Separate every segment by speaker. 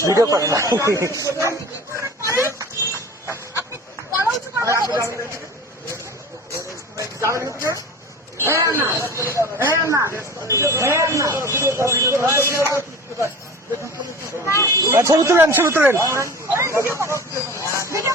Speaker 1: Video করে না। আহ, ছবি তুলেন ছবি তুলেন
Speaker 2: ভিডিও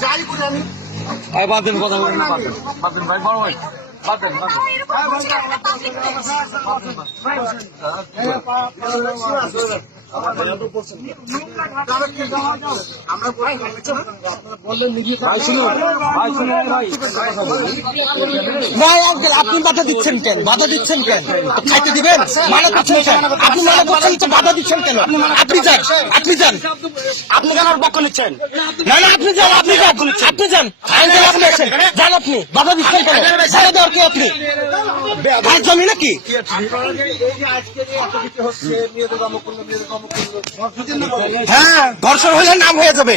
Speaker 3: যাই করি আমি
Speaker 4: বাদ দেন কথা বলেন না বাদ দেন বাদ দেন ভাই বড় ভাই বাদ দেন বাদ দেন
Speaker 1: আপনি বাধা দিচ্ছেন কেন? বাধা দিচ্ছেন কেন? খাইতে দিবেন? মানা করছেন কেন? আপনি মানা করছেন তো বাধা দিচ্ছেন কেন? আপনি যান আপনি যান। আপনি কেন আর পক্ষ নিচ্ছেন। না না, আপনি যান আপনি যান আপনি যান। আপনি আছেন। যান আপনি, বাধা দিচ্ছেন কেন? বাধা দেওয়ার কি আপনি? জমি নাকি? হ্যাঁ ধর্ষণ হলে নাম হয়ে যাবে।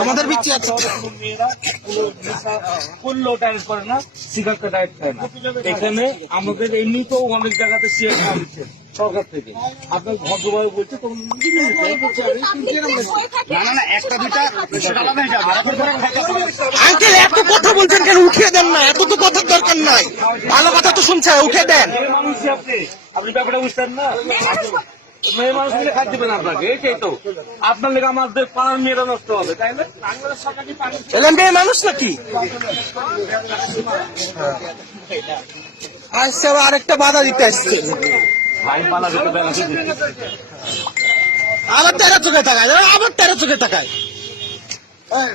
Speaker 1: আমাদের বিচ্ছি আছে।
Speaker 4: করলেও ডায়েট করে না সিগারেটটা ডায়েট করে না এখানে আমাদের এমনিতেও অনেক জায়গাতে শেয়ার করা দিচ্ছে সরকার থেকে আপনার ভদ্রভাবে বলছে তখন
Speaker 1: আঙ্কেল এত কথা বলছেন কেন? উঠিয়ে দেন না। এত তো কথার দরকার নাই। ভালো কথা তো শুনছে উঠিয়ে দেন।
Speaker 4: আপনি? ব্যাপারটা বুঝতেন না? মেয়ে মানুষ মিলে খাদ্য দেবেন আপনাকে এইটাই তো। আপনার লেগে আমাদের পাড়ার মেয়েরা নষ্ট হবে তাই না?
Speaker 1: এলেন মেয়ে মানুষ নাকি? আচ্ছা আবার আরেকটা বাধা দিতে আসছে।
Speaker 4: ভাই পালা
Speaker 1: আবার তেরো চোখে তাকায়। আবার তেরো চোখে তাকায়। হ্যাঁ